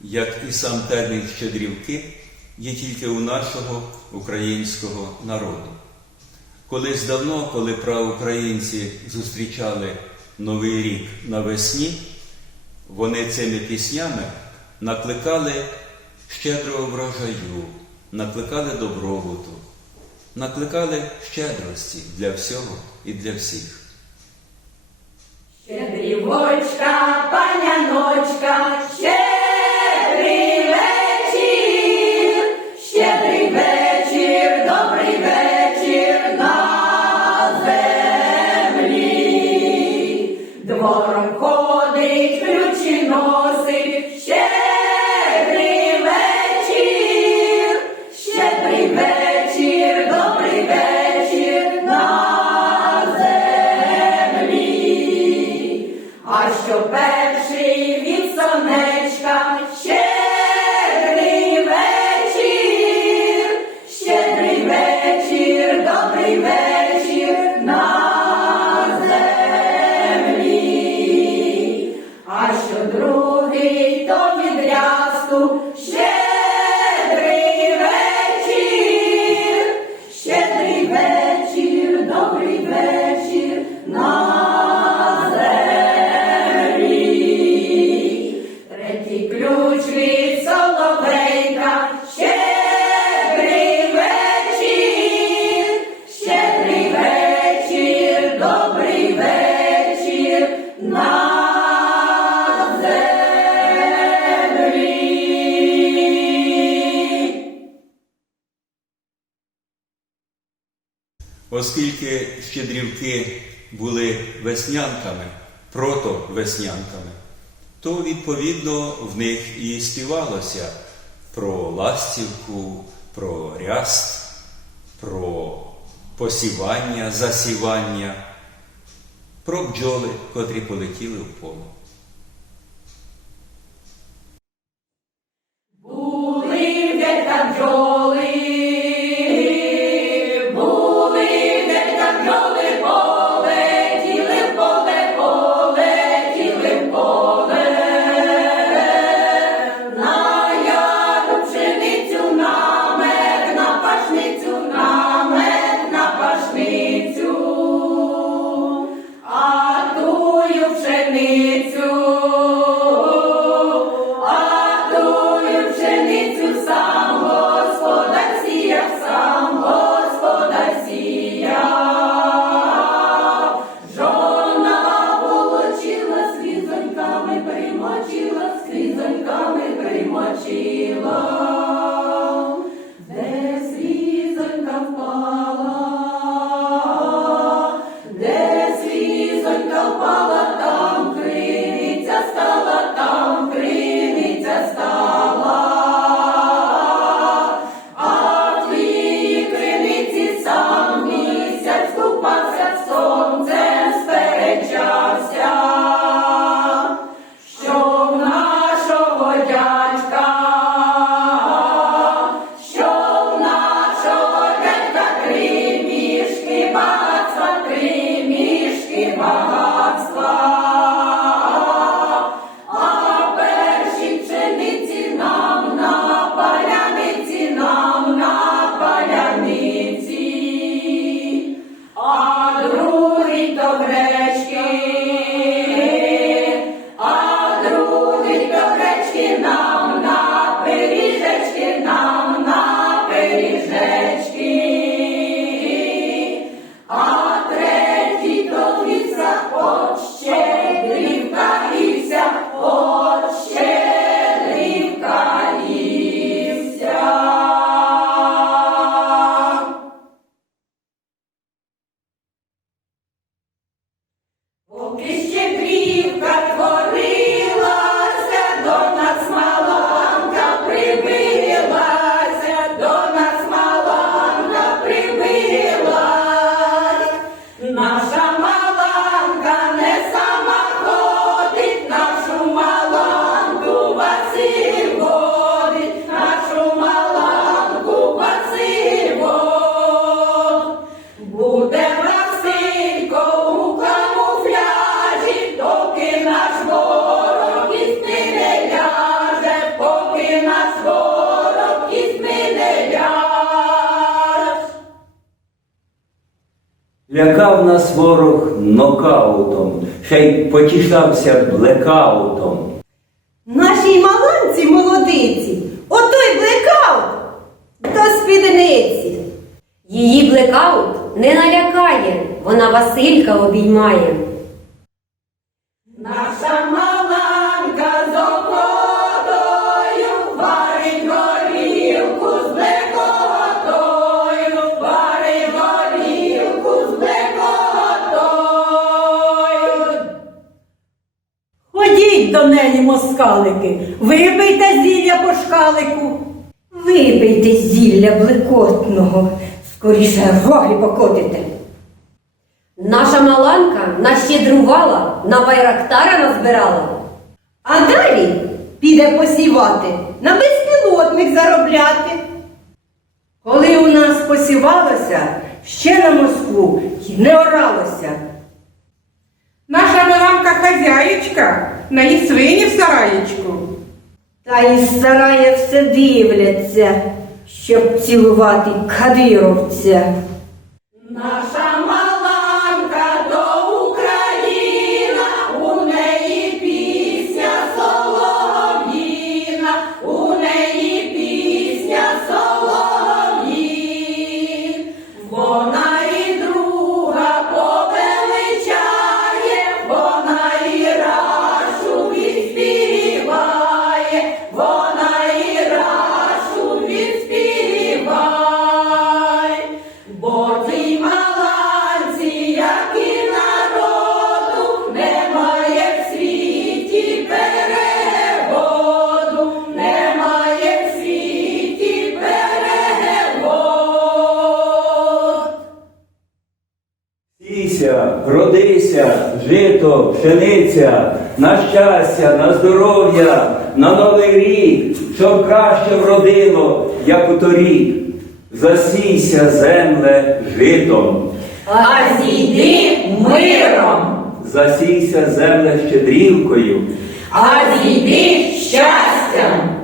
як і сам термін щедрівки, є тільки у нашого українського народу. Колись давно, коли праукраїнці зустрічали Новий рік навесні, вони цими піснями накликали щедрого врожаю, накликали добробуту, накликали щедрості для всього і для всіх. Щедрівочка, паняночка, щедрий добрий. А що другий, то від рясту, Оскільки щедрівки були веснянками, протовеснянками, то відповідно в них і співалося про ластівку, про ряст, про посівання, засівання, про бджоли, котрі полетіли в поле. Були в бджоли, Лякав нас ворог нокаутом, ще й потішався блекаутом. Нашій маланці молодиці, отой блекаут до спідниці. Її блекаут не налякає, вона Василька обіймає. Наша до неї, москалики, випийте зілля по шкалику. Випийте зілля блекотного, скоріше роги покотите. Наша маланка нащедрувала, на байрактара назбирала. А далі піде посівати, на безпілотник заробляти. Коли у нас посівалося, ще на Москву не оралося. Наша мамка хазяєчка, на її свині в сараєчку. Та із сарая все дивляться, щоб цілувати кадировця. Наша маланка то Україна, у неї пісня солов'їна, у неї пісня солов'їн. Вона жито, пшениця, на щастя, на здоров'я, на новий рік, щоб краще вродило, як у торік. Засійся, земле, житом, А зійди миром, засійся, земле, щедрівкою, а зійди щастям.